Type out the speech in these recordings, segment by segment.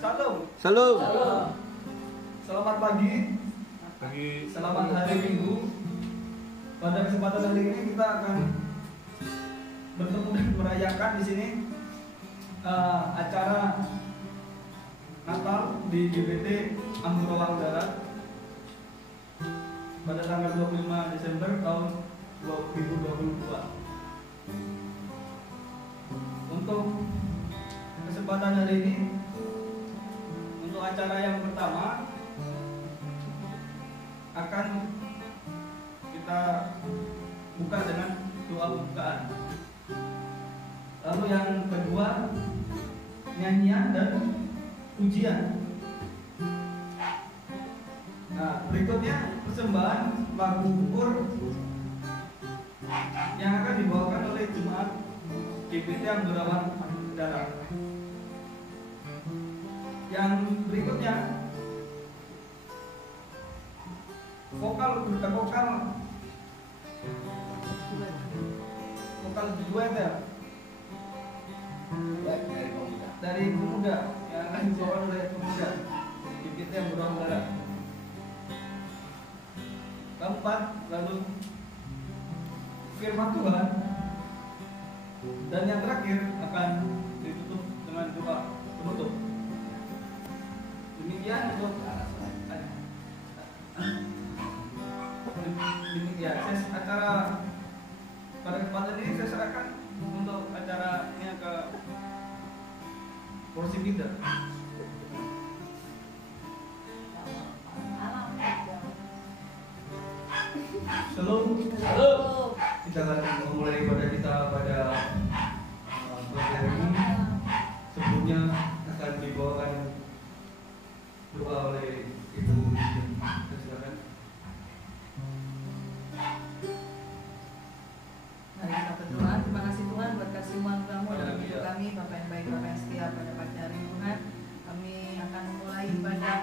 Salam. Selamat pagi. Selamat hari Minggu. Pada kesempatan hari ini kita akan bertemu dan merayakan di sini acara Natal di GBT Ambarawa Udara pada tanggal 25 Desember tahun 2022. Untuk kesempatan hari ini, untuk acara yang pertama akan kita buka dengan doa pembukaan. Lalu yang kedua, nyanyian dan pujian. Nah, berikutnya persembahan lagu ukur yang akan dibawakan oleh jemaat GBT Ambarawa Udara. Yang berikutnya vokal duet ya dari pemuda yang akan dibawakan oleh pemuda GBT Ambarawa Udara. Keempat, lalu firman Tuhan, dan yang terakhir akan ditutup dengan doa penutup. Demikian untuk acara pada kesempatan ini. Saya serahkan untuk acaranya ke porsi kita. Shalom. Kita akan memulai ibadah kita pada pagi hari ini. Sebelumnya akan dibawakan doa oleh Ibu. Silakan. Mari kita berdoa. Terima kasih Tuhan buat kasih-Mu kamu dalam hidup kami, Bapak yang baik, Bapak yang setia. Pada pagi hari Tuhan, kami akan memulai ibadah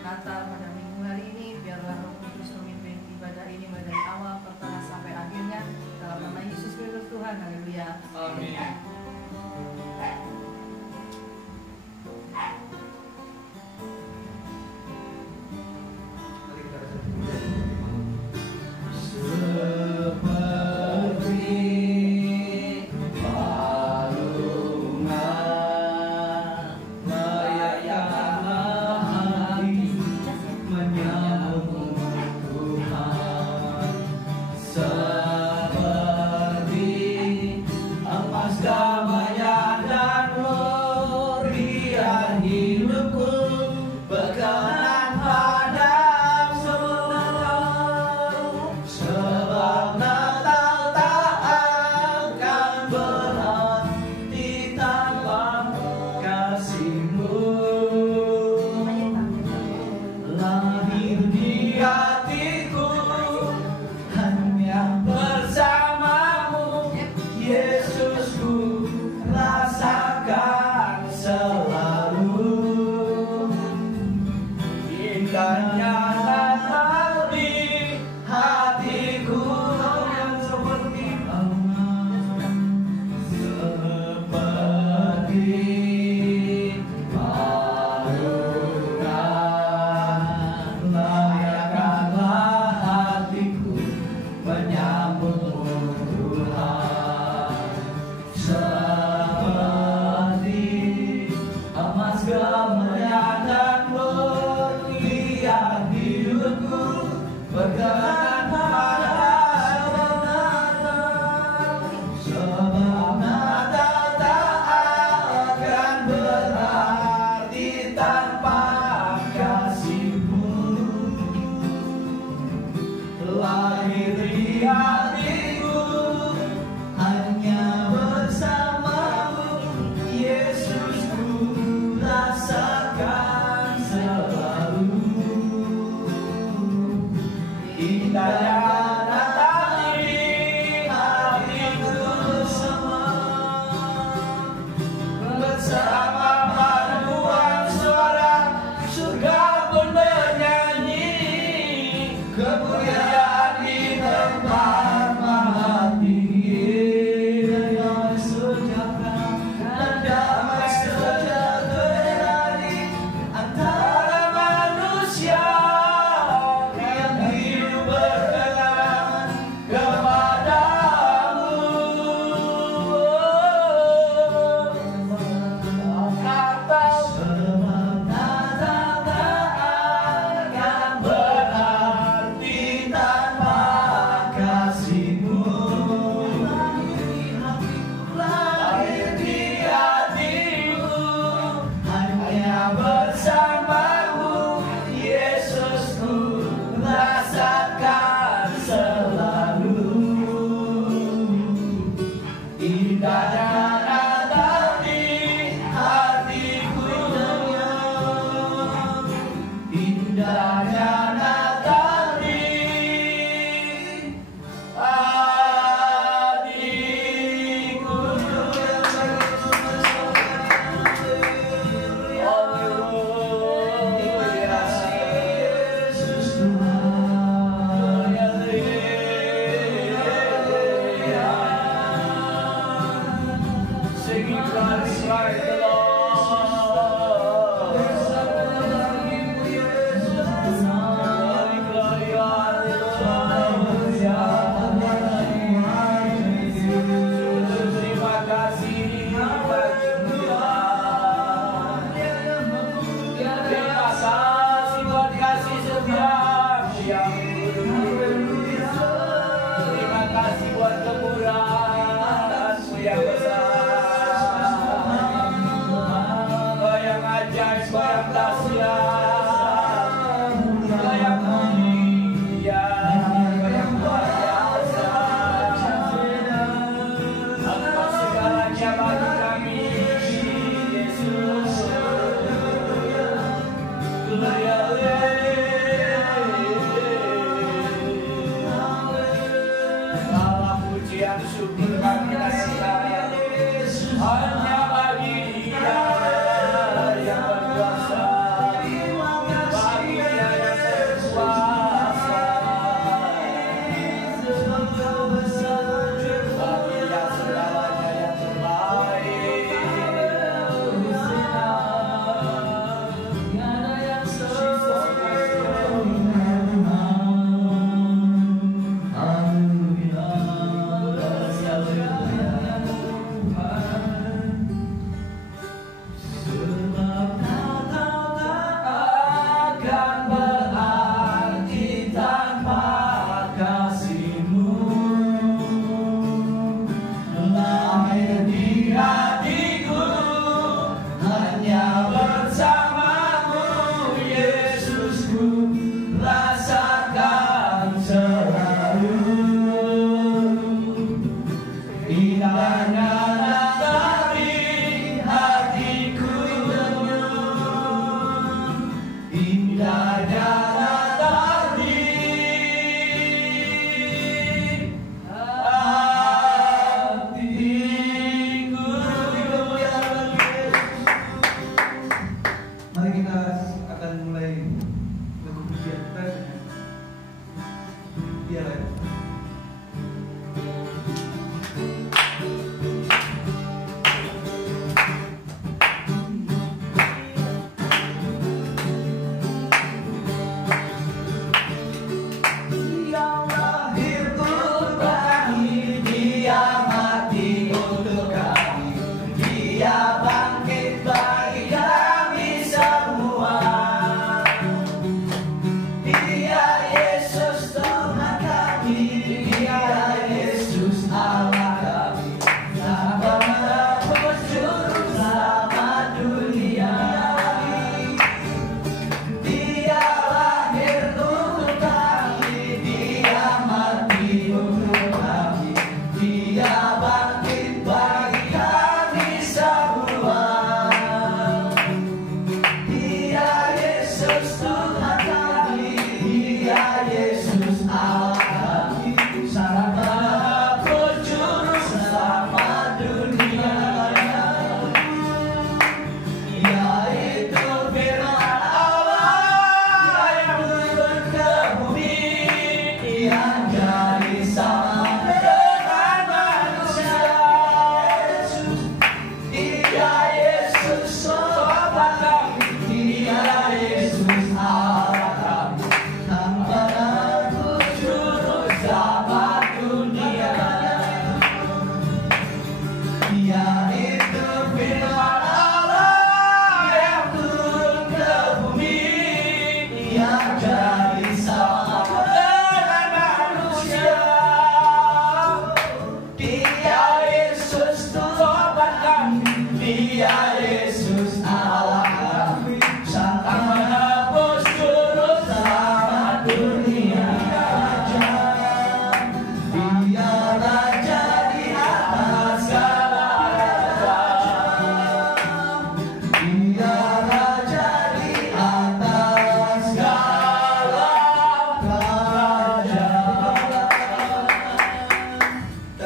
Natal pada minggu hari ini. Biarlah Roh Kudus memimpin ibadah ini dari awal, pertengahan sampai akhirnya. Dalam nama Yesus Kristus Tuhan, haleluya. Amin. Sebab Natal tak akan Praise the Lord.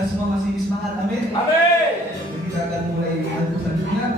Semua masih semangat, amin. Amin. Kita akan mulai lagu selanjutnya.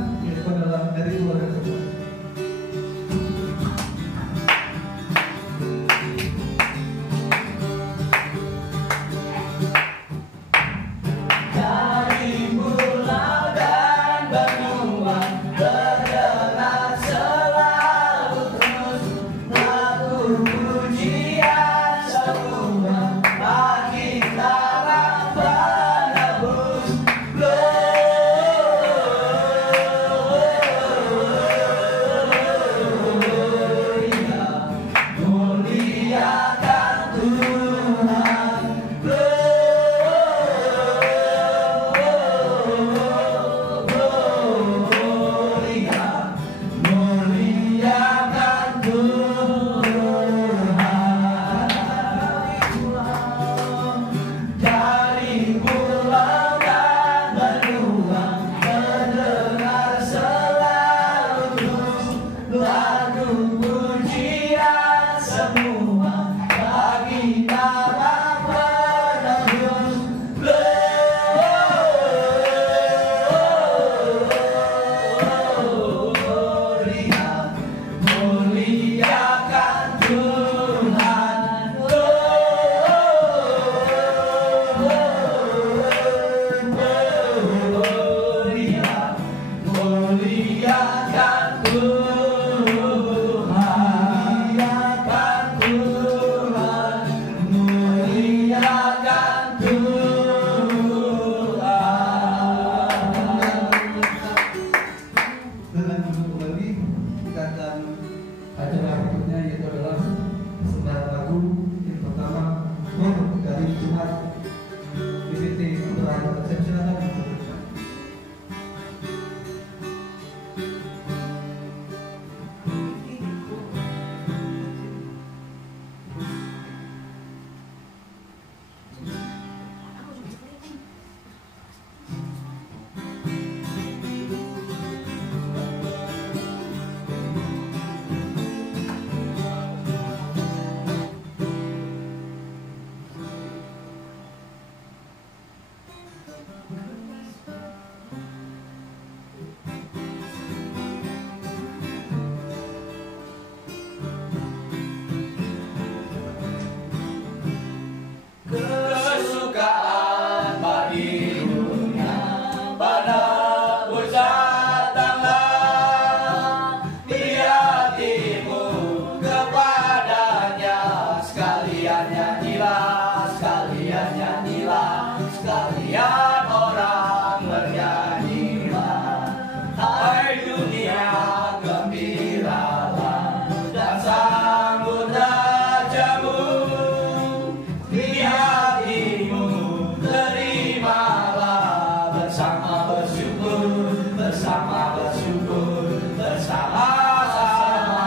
bersama bersyukur, bersama-sama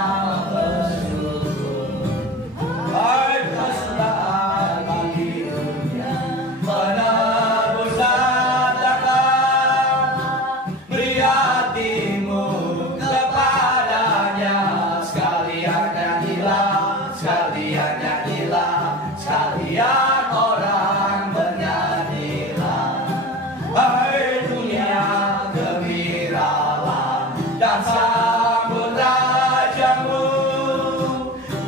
bersyukur. Hai kesudahan bagi dunia, penebus datang, beri hatimu kepadanya. Sekalian nyanyilah, sekalian nyanyilah, sekalian orang bernyanyilah. Hai dunia, gembiralah dan sambut rajamu.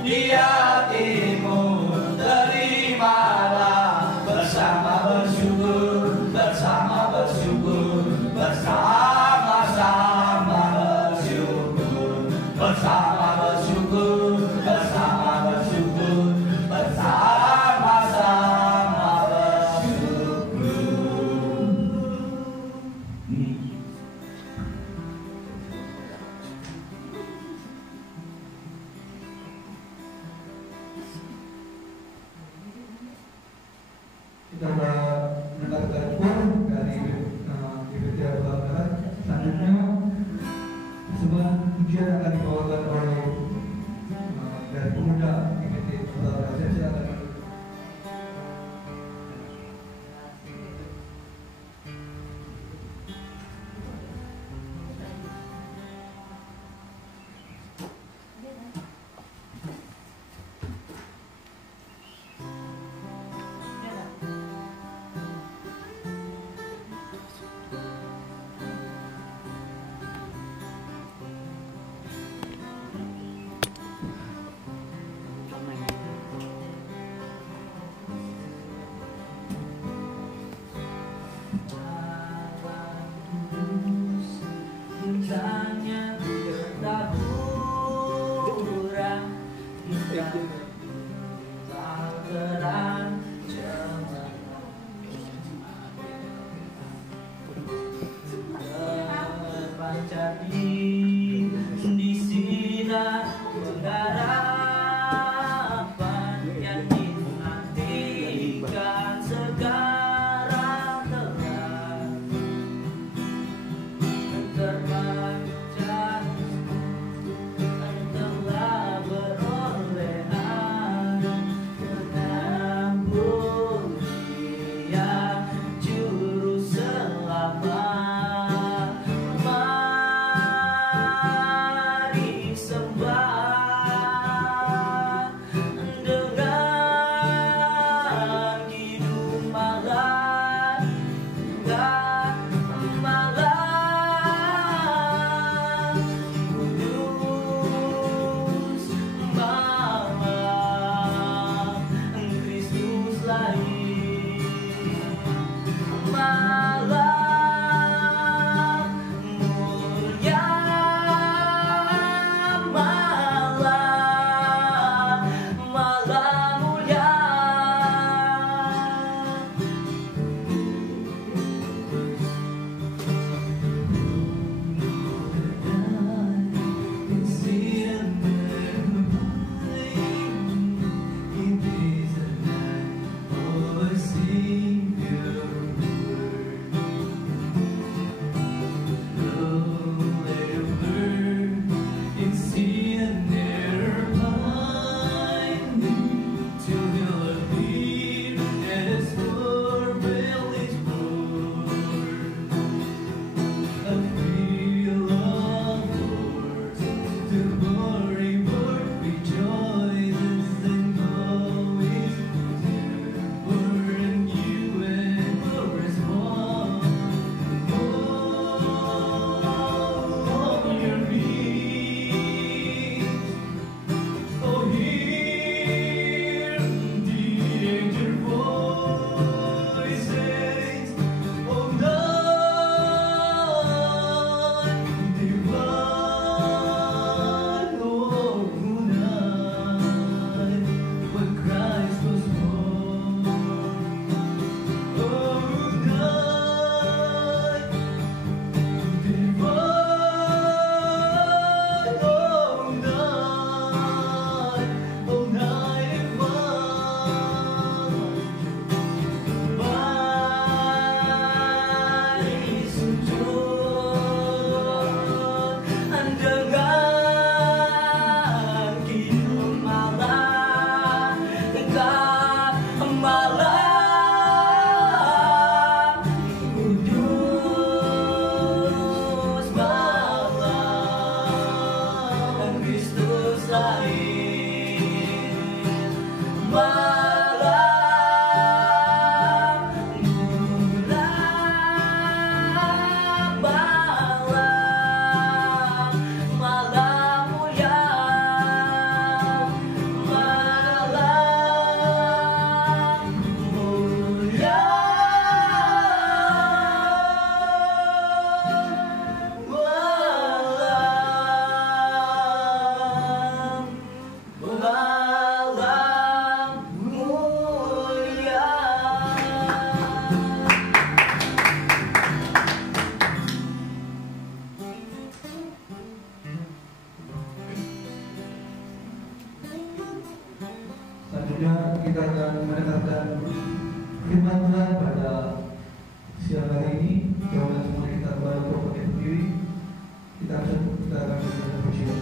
Di hatimu terimalah, bersama bersyukur, bersama bersyukur, bersama-sama bersyukur, bersama bersyukur, bersama bersyukur, bersama-sama bersyukur. Kita mendengarkan pun dari GBT Abdul Barat. Selanjutnya sebuah ujian akan dibawakan oleh dari pemuda GBT Abdul Barat. Silakan. Di sinar pengharapan yang dinantikan sekarang terpancar, telah berolehan dengan mulia juru selamat. Mari sembah dengan hidup malam, kita akan mendengarkan firman Tuhan pada siang hari ini. Jangan semua kita kembali untuk berdiri. Kita akan berpujian.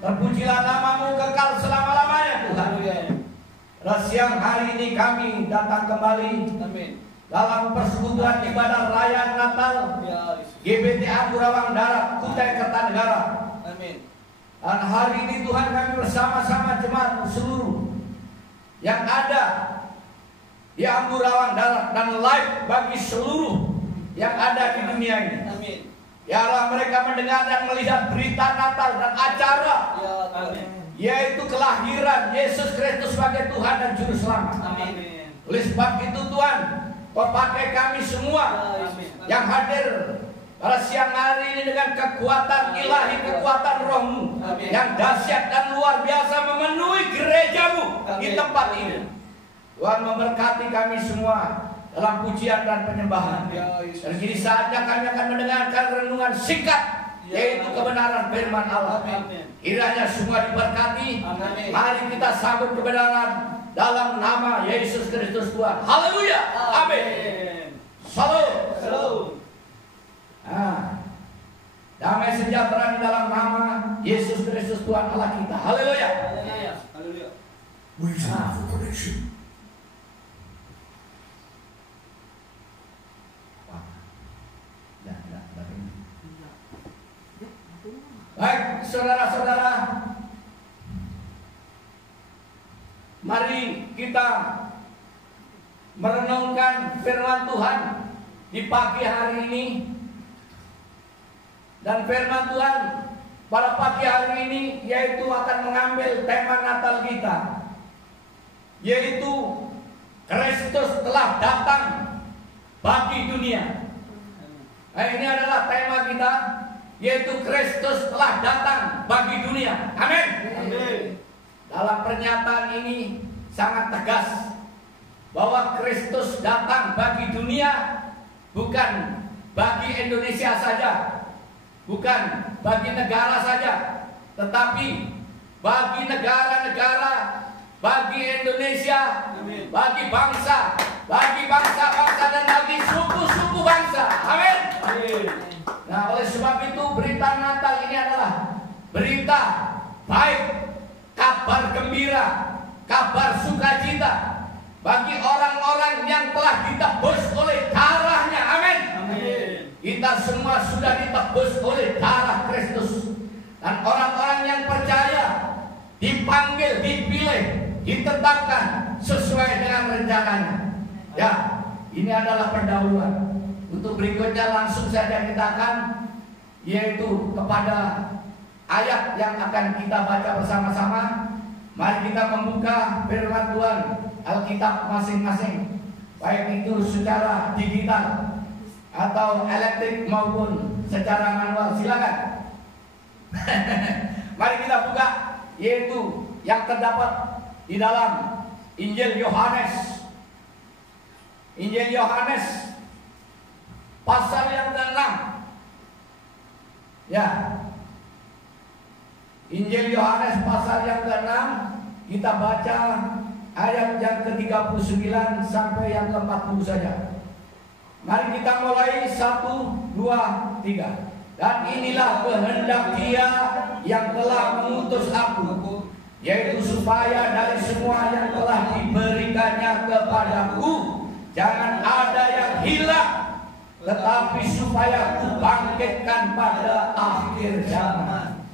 Terpujilah namamu kekal selama-lamanya Tuhan. Siang hari ini kami datang kembali dalam persekutuan ibadah raya Natal GBT Amburawang Darat Kutai Kertanegara. Dan hari ini Tuhan kami bersama-sama jemaat seluruh yang ada di Amburawang Darat dan live bagi seluruh yang ada di dunia ini. Ya Allah, mereka mendengar dan melihat berita Natal dan acara yaitu kelahiran Yesus Kristus sebagai Tuhan dan Juru Selamat. Amin. Oleh sebab itu Tuhan, Kau pakai kami semua yang hadir pada siang hari ini dengan kekuatan ilahi, kekuatan roh-Mu yang dahsyat dan luar biasa memenuhi gereja-Mu di tempat ini. Tuhan memberkati kami semua dalam pujian dan penyembahan. Dan kini saatnya kami akan mendengarkan renungan singkat, yaitu kebenaran firman Allah. Kiranya semua diberkati. Mari kita sambut kebenaran dalam nama Yesus Kristus Tuhan. Haleluya. Amin. Shalom. Damai sejahtera di dalam nama Yesus Kristus Tuhan Allah kita. Haleluya. We have a connection. Baik, saudara-saudara, mari kita merenungkan firman Tuhan di pagi hari ini. Dan firman Tuhan pada pagi hari ini yaitu akan mengambil tema Natal kita, yaitu Kristus telah datang bagi dunia. Nah, ini adalah tema kita, yaitu Kristus telah datang bagi dunia. Amin. Dalam pernyataan ini sangat tegas bahwa Kristus datang bagi dunia, bukan bagi Indonesia saja, bukan bagi negara saja, tetapi bagi negara-negara, bagi Indonesia, bagi bangsa, dan bagi suku-suku bangsa. Amin. Nah, oleh sebab itu berita Natal ini adalah berita baik, kabar gembira, kabar sukacita bagi orang-orang yang telah ditebus oleh darahnya. Amin. Kita semua sudah ditebus oleh darah Kristus. Dan orang-orang yang percaya dipanggil, dipilih, ditetapkan sesuai dengan rencananya. Ya, ini adalah pendahuluan. Untuk berikutnya langsung saja kita akan, yaitu kepada ayat yang akan kita baca bersama-sama. Mari kita membuka firman Tuhan, Alkitab masing-masing, baik itu secara digital atau elektrik maupun secara manual. Silakan. Mari kita buka, yaitu yang terdapat di dalam Injil Yohanes. Injil Yohanes pasal yang ke-6. Ya. Injil Yohanes pasal yang ke-6, kita baca ayat yang ke-39 sampai yang ke-40 saja. Mari kita mulai 1, 2, 3. Dan inilah kehendak Dia yang telah mengutus aku, yaitu supaya dari semua yang telah diberikannya kepadaku jangan ada yang hilang, tetapi supaya kubangkitkan pada akhir zaman.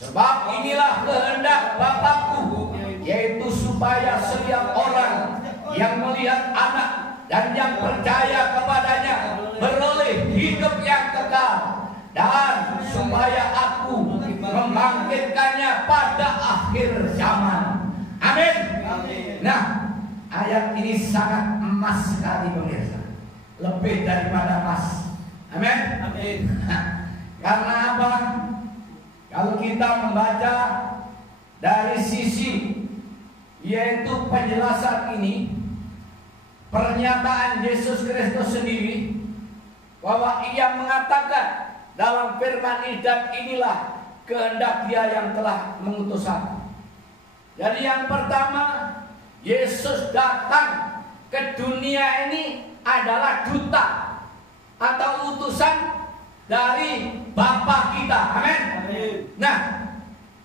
Sebab inilah kehendak Bapakku, yaitu supaya setiap orang yang melihat Anak dan yang percaya kepadanya beroleh hidup yang kekal, dan supaya aku membangkitkannya pada akhir zaman. Amin. Nah, ayat ini sangat emas sekali pemirsa, lebih daripada emas. Amin. Karena apa? Kalau kita membaca dari sisi, yaitu penjelasan ini, pernyataan Yesus Kristus sendiri, bahwa Ia mengatakan dalam firman ini, dan inilah kehendak Dia yang telah mengutus aku. Jadi yang pertama, Yesus datang ke dunia ini adalah duta atau utusan dari Bapa kita. Amin. Nah,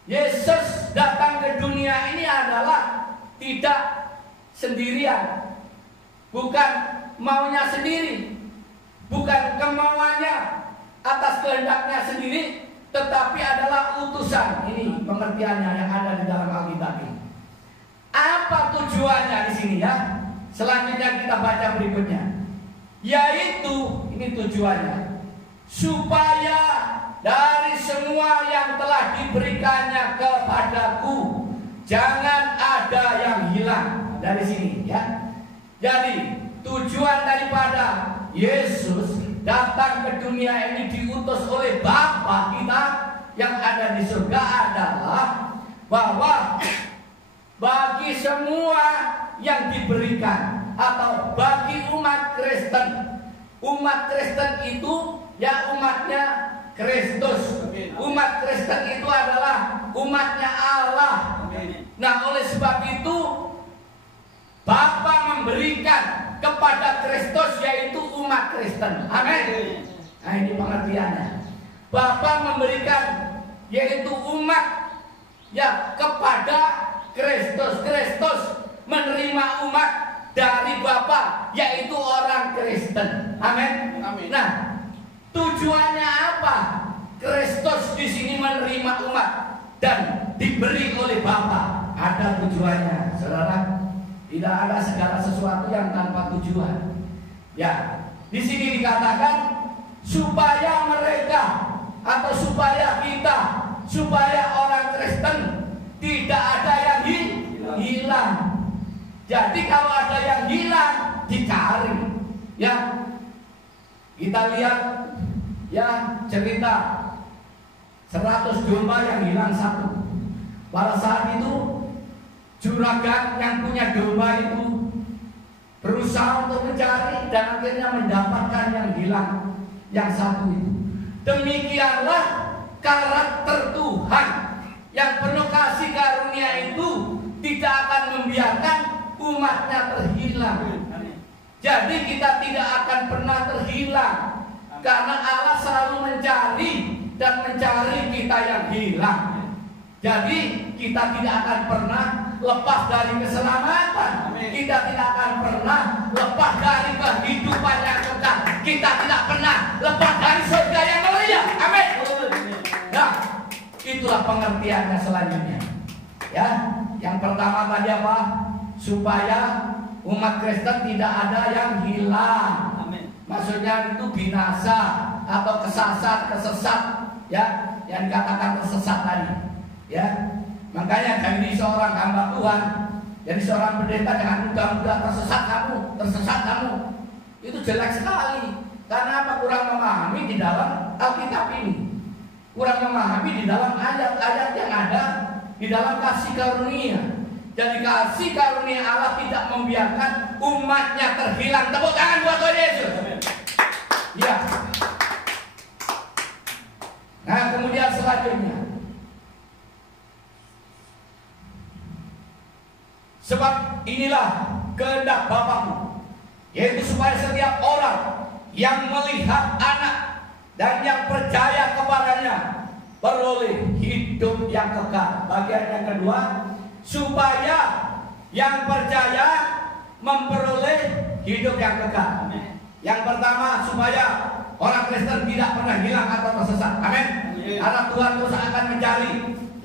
Yesus datang ke dunia ini adalah tidak sendirian, bukan maunya sendiri, bukan kemauannya atas kehendaknya sendiri, tetapi adalah utusan. Ini pengertiannya yang ada di dalam Alkitab ini. Apa tujuannya di sini ya? Selanjutnya kita baca berikutnya. Yaitu, ini tujuannya, supaya dari semua yang telah diberikannya kepadaku jangan ada yang hilang dari sini ya. Jadi tujuan daripada Yesus datang ke dunia ini diutus oleh Bapa kita yang ada di surga adalah bahwa bagi semua yang diberikan atau bagi umat Kristen itu ya umatnya Kristus. Umat Kristen itu adalah umatnya Allah. Nah, oleh sebab itu Bapa memberikan kepada Kristus yaitu umat Kristen. Amin. Nah, ini pengertiannya. Bapa memberikan yaitu umat ya kepada Kristus. Kristus menerima umat dari Bapa yaitu orang Kristen. Amin. Nah, tujuannya apa? Kristus di sini menerima umat dan diberi oleh Bapa. Ada tujuannya, saudara. Tidak ada segala sesuatu yang tanpa tujuan. Ya, di sini dikatakan supaya mereka atau supaya kita, supaya orang Kristen tidak ada yang hilang. Jadi kalau ada yang hilang dicari. Ya, kita lihat ya cerita 100 domba yang hilang satu. Pada saat itu juragan yang punya domba itu berusaha untuk mencari dan akhirnya mendapatkan yang hilang yang satu itu. Demikianlah karakter Tuhan yang penuh kasih karunia itu tidak akan membiarkan umatnya terhilang. Jadi kita tidak akan pernah terhilang karena Allah selalu mencari dan mencari kita yang hilang. Jadi kita tidak akan pernah lepas dari keselamatan. Kita tidak akan pernah lepas dari kehidupan yang kekal. Kita tidak pernah lepas dari surga yang mulia. Amin. Nah, itulah pengertiannya selanjutnya. Ya, yang pertama tadi apa? Supaya umat Kristen tidak ada yang hilang. Amin. Maksudnya itu binasa atau kesesat, ya, yang dikatakan tersesat tadi. Ya, makanya dari seorang hamba Tuhan, jadi seorang pendeta jangan mudah-mudah tersesat kamu. Itu jelek sekali. Karena apa? Kurang memahami di dalam Alkitab ini. Kurang memahami di dalam ayat-ayat yang ada di dalam kasih karunia. Jadi kasih karunia Allah tidak membiarkan umatnya terhilang. Tepuk tangan buat Tuhan Yesus. Ya. Nah, kemudian selanjutnya, sebab inilah kehendak Bapakku, yaitu supaya setiap orang yang melihat anak dan yang percaya kepadanya beroleh hidup yang kekal. Bagian yang kedua, supaya yang percaya memperoleh hidup yang kekal. Yang pertama, supaya orang Kristen tidak pernah hilang atau tersesat. Amin. Karena Tuhan terus akan mencari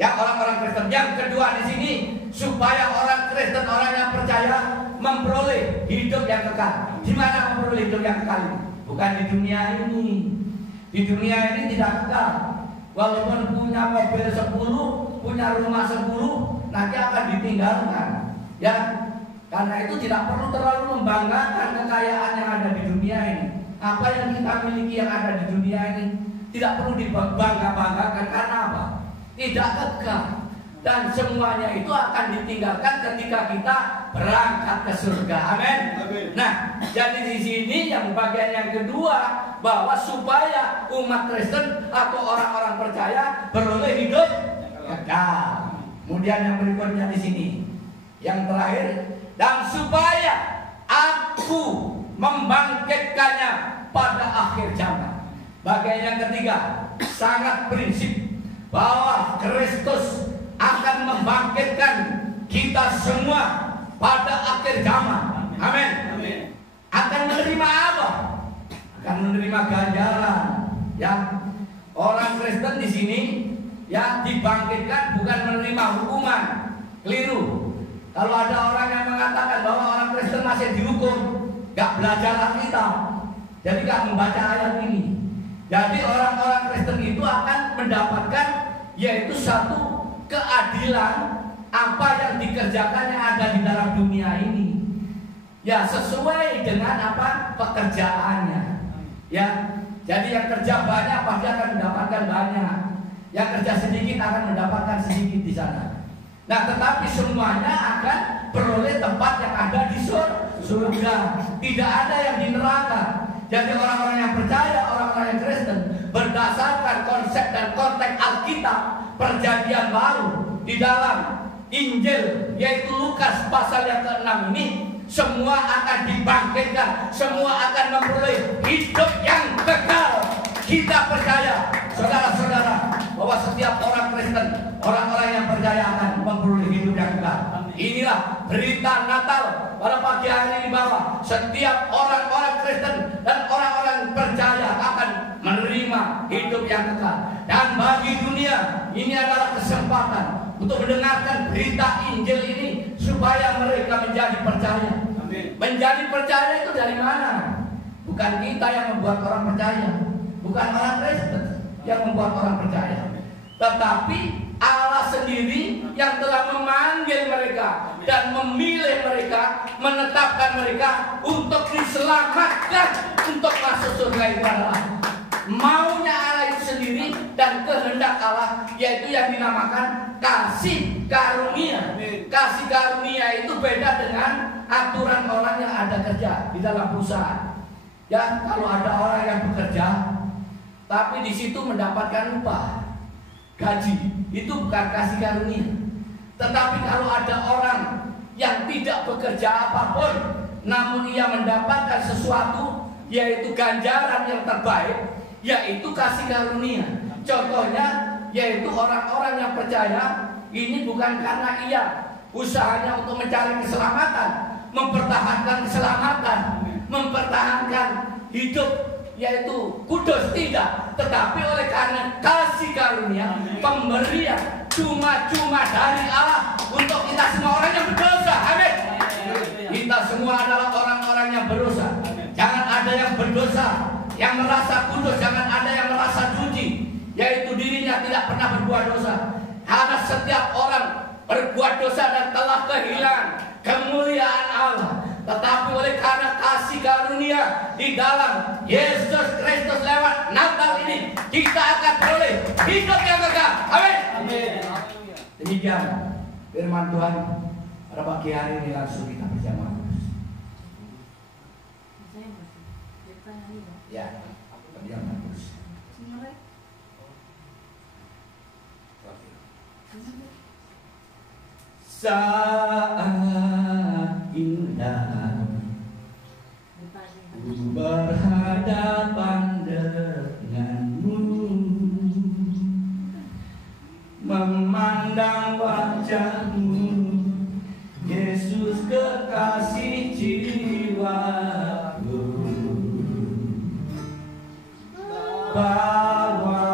ya orang-orang Kristen. Yang kedua di sini, supaya orang Kristen, orang yang percaya memperoleh hidup yang kekal. Di mana memperoleh hidup yang kekal ini? Bukan di dunia ini. Di dunia ini tidak kekal. Walaupun punya mobil 10, punya rumah 10, nanti akan ditinggalkan. Ya, karena itu tidak perlu terlalu membanggakan kekayaan yang ada di dunia ini. Apa yang kita miliki yang ada di dunia ini tidak perlu dibangga-banggakan. Karena apa? Tidak kekal. Dan semuanya itu akan ditinggalkan ketika kita berangkat ke surga. Amin. Nah, jadi di sini yang bagian yang kedua, bahwa supaya umat Kristen atau orang-orang percaya beroleh hidup kekal. Kemudian yang berikutnya di sini, yang terakhir, dan supaya aku membangkitkannya pada akhir zaman. Bagian yang ketiga, sangat prinsip bahwa Kristus akan membangkitkan kita semua pada akhir zaman. Amin. Akan menerima apa? Akan menerima ganjaran. Ya, orang Kristen di sini ya dibangkitkan bukan menerima hukuman. Keliru. Kalau ada orang yang mengatakan bahwa orang Kristen masih dihukum, gak belajar Alkitab, jadi gak membaca ayat ini. Jadi orang-orang Kristen itu akan mendapatkan yaitu satu keadilan apa yang dikerjakannya ada di dalam dunia ini. Ya, sesuai dengan apa pekerjaannya. Ya, jadi yang kerja banyak pasti akan mendapatkan banyak. Yang kerja sedikit akan mendapatkan sedikit di sana. Nah, tetapi semuanya akan beroleh tempat yang ada di surga. Tidak ada yang di neraka. Jadi orang-orang yang percaya, orang-orang yang Kristen, berdasarkan konsep dan konteks Alkitab Perjanjian Baru di dalam Injil, yaitu Lukas pasal yang ke-6 ini, semua akan dibangkitkan, semua akan memperoleh hidup yang kekal. Kita percaya, saudara-saudara, bahwa setiap orang Kristen, orang-orang yang percaya akan memperoleh hidup yang kekal. Inilah berita Natal pada pagi hari ini, bahwa setiap orang-orang Kristen dan orang-orang percaya akan menerima hidup yang kekal. Dan bagi dunia, ini adalah kesempatan untuk mendengarkan berita Injil ini supaya mereka menjadi percaya. Amin. Menjadi percaya itu dari mana? Bukan kita yang membuat orang percaya, bukan orang Kristen yang membuat orang percaya, tetapi Allah sendiri yang telah memanggil mereka dan memilih mereka, menetapkan mereka untuk diselamatkan, untuk masuk surga. Itu adalah maunya Allah itu sendiri dan kehendak Allah, yaitu yang dinamakan kasih karunia. Kasih karunia itu beda dengan aturan orang yang ada kerja di dalam perusahaan. Ya, kalau ada orang yang bekerja tapi di situ mendapatkan upah, gaji, itu bukan kasih karunia. Tetapi kalau ada orang yang tidak bekerja apapun, namun ia mendapatkan sesuatu, yaitu ganjaran yang terbaik, yaitu kasih karunia. Contohnya yaitu orang-orang yang percaya ini bukan karena ia usahanya untuk mencari keselamatan, mempertahankan keselamatan, mempertahankan hidup yaitu kudus, tidak, tetapi oleh karena kasih karunia, pemberian cuma-cuma dari Allah untuk kita semua orang yang berdosa. Amin. Kita semua adalah orang-orang yang berdosa. Jangan ada yang berdosa yang merasa kudus, jangan ada yang merasa suci, yaitu dirinya tidak pernah berbuat dosa. Karena setiap orang berbuat dosa dan telah kehilangan kemuliaan Allah. Tetapi oleh karena kasih karunia di dalam Yesus Kristus lewat Natal ini, kita akan beroleh hidup yang kekal. Amin. Amin. Demikian firman Tuhan pada pagi hari ini. Langsung kita berjamaah. Ya, berjamaah terus. Saat indah ku berhadapan denganmu, memandang wajahmu, Yesus kekasih jiwaku, bawa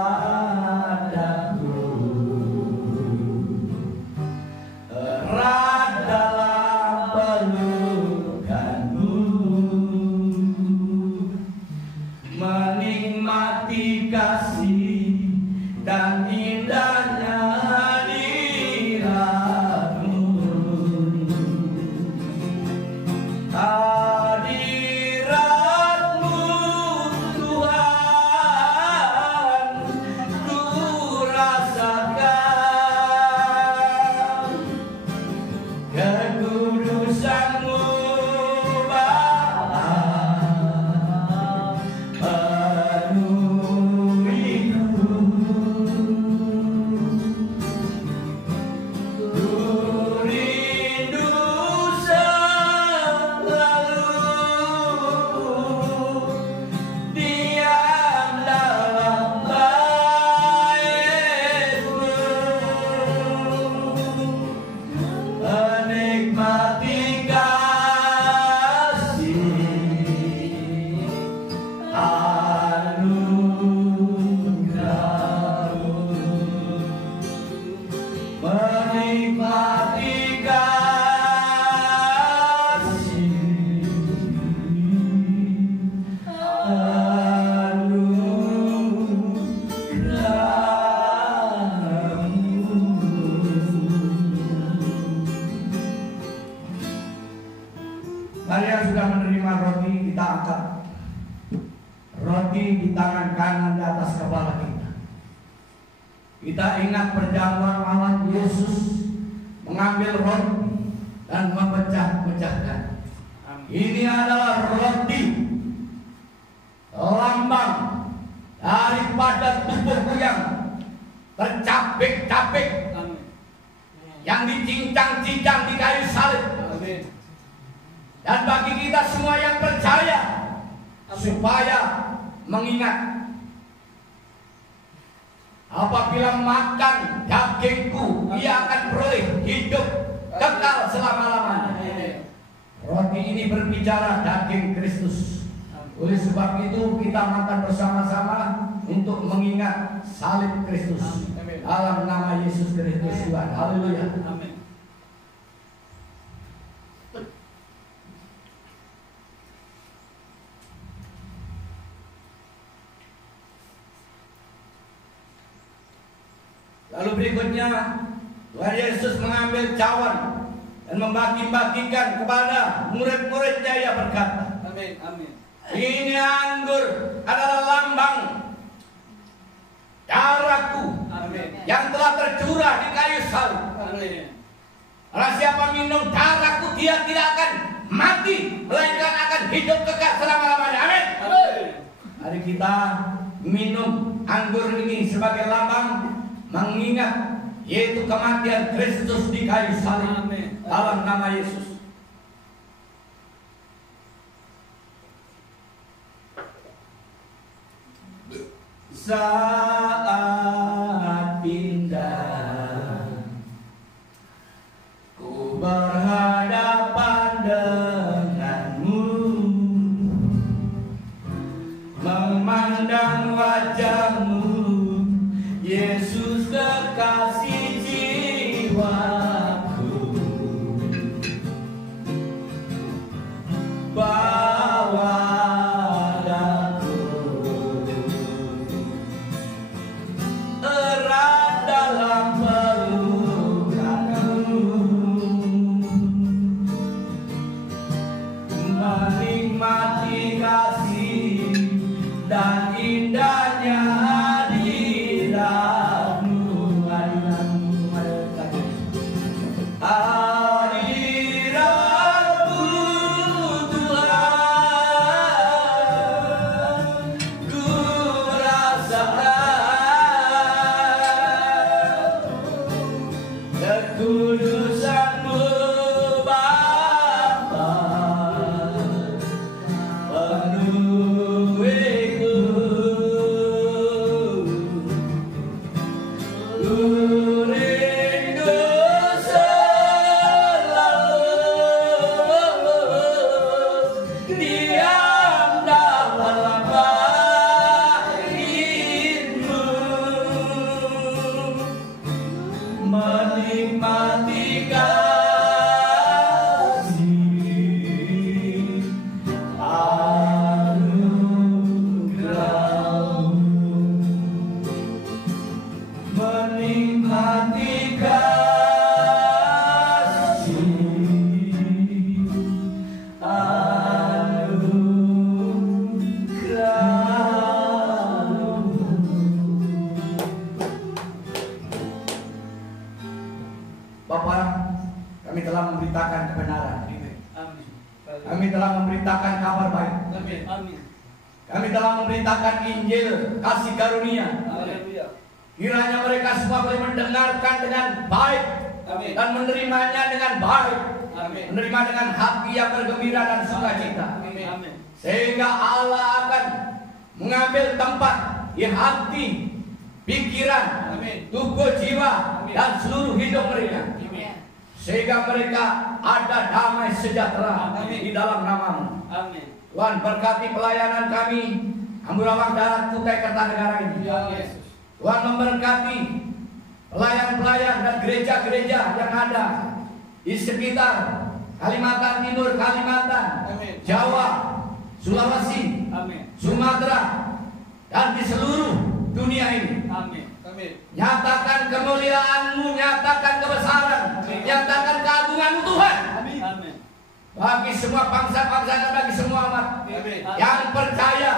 daku erat dalam pelukanmu, menikmati kasih dan indahnya hadirat. kita ingat perjamuan malam Yesus mengambil roti dan memecah-mecahkan. Ini adalah roti lambang daripada tubuhku yang tercapek-capek, yang dicincang-cincang di kayu salib. Dan bagi kita semua yang percaya, supaya mengingat apabila makan dagingku, ia akan beroleh hidup kekal selama-lamanya. Roti ini berbicara daging Kristus. Oleh sebab itu kita makan bersama-sama untuk mengingat salib Kristus. Dalam nama Yesus Kristus Tuhan. Haleluya. Amin. Lalu berikutnya Tuhan Yesus mengambil cawan dan membagi-bagikan kepada murid-muridnya. Ia berkata, Amin. Amin. ini anggur adalah lambang darahku Amin. yang telah tercurah di kayu salib. Amin. Karena siapa minum darahku, dia tidak akan mati, melainkan akan hidup kekal selama-lamanya. Amin. Amin. Mari kita minum anggur ini sebagai lambang mengingat yaitu kematian Kristus di kayu salib. Amin. Dalam nama Yesus. Saat indah ku berhadapan denganmu, memandang wajahmu, Yesus kekasih jiwaku. Bawa daku erat dalam pelukanmu, menikmati kasih dan indahnya hadiratmu. Hadiratmu Tuhan, ku rasakan kekudusan-Mu Bapa, penuhiku. Ku rindu selalu diam dalam bait-Mu, menikmati kasih anugerah-Mu, menikmati kasih anugerah-Mu. Bapa, kami telah memberitakan kebenaran. Amin. Kami telah memberitakan kabar baik. Amin. Amin. Kami telah memberitakan Injil kasih karunia. Haleluya. Kiranya mereka semua boleh mendengarkan dengan baik Amin. dan menerimanya dengan baik, Amin. menerima dengan hati yang bergembira dan sukacita, Amin. Amin. sehingga Allah akan mengambil tempat di hati, pikiran, Amin. tubuh, jiwa, Amin. dan seluruh hidup mereka, Amin. sehingga mereka ada damai sejahtera Amin. di dalam nama-Mu. Amin. Tuhan, berkati pelayanan kami Ambulawang Darat Kutai Kertanegara ini. Ya Yesus. Tuhan, memberkati pelayan-pelayan dan gereja-gereja yang ada di sekitar Kalimantan Timur, Kalimantan, Amin. Jawa, Sulawesi, Amin. Sumatera, dan di seluruh dunia ini. Amin. Amin. Nyatakan kemuliaan-Mu, nyatakan kebesaran, Amin. nyatakan keagungan-Mu Tuhan, Amin. Amin. bagi semua bangsa-bangsa dan bagi semua umat Amin. yang percaya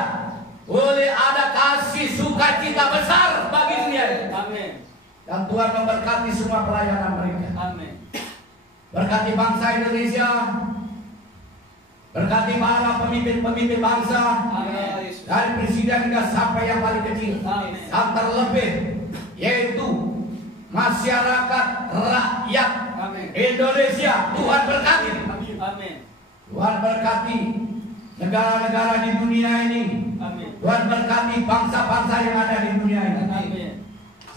boleh ada kasih sukacita besar bagi dunia ini. Amin. Dan Tuhan memberkati semua pelayanan mereka. Amin. Berkati bangsa Indonesia. Berkati para pemimpin-pemimpin bangsa. Amin. Dari presiden hingga sampai yang paling kecil. Amin. Dan terlebih yaitu masyarakat rakyat Amin. Indonesia. Tuhan berkati. Amin. Tuhan berkati negara-negara di dunia ini. Amin. Tuhan berkati bangsa-bangsa yang ada di dunia ini. Amin.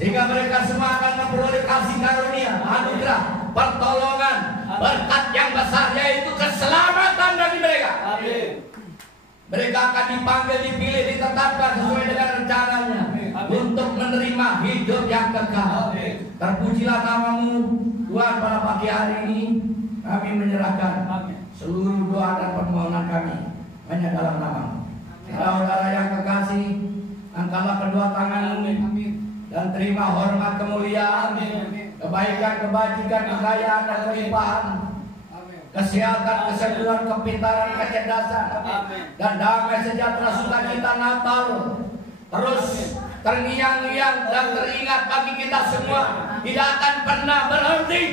Sehingga mereka semua akan memperoleh kasih karunia, anugerah, pertolongan, berkat yang besar, yaitu keselamatan bagi mereka. Amin. Mereka akan dipanggil, dipilih, ditetapkan sesuai dengan rencananya untuk menerima hidup yang kekal. Terpujilah namamu Tuhan. Pada pagi hari ini kami menyerahkan seluruh doa dan permohonan kami hanya dalam namamu. Saudara yang kekasih, angkatlah kedua tanganmu dan terima hormat kemuliaan, kebaikan, kebajikan, kekayaan dan kelimpahan, kesehatan, kesembuhan, kepintaran, kecerdasan, dan damai sejahtera sukacita Natal terus terngiang-ngiang dan teringat bagi kita semua, tidak akan pernah berhenti,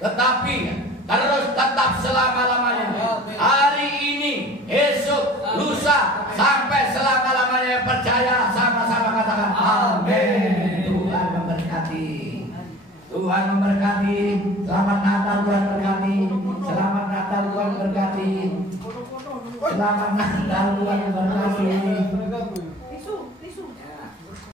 tetapi terus tetap selama-lamanya. Hari ini, esok, lusa, sampai selama-lamanya. Percaya, sama-sama katakan amin. Tuhan memberkati. Tuhan memberkati. Selamat Natal, Tuhan berkati. Selamat Natal, Tuhan berkati. Selamat Natal, Tuhan berkati.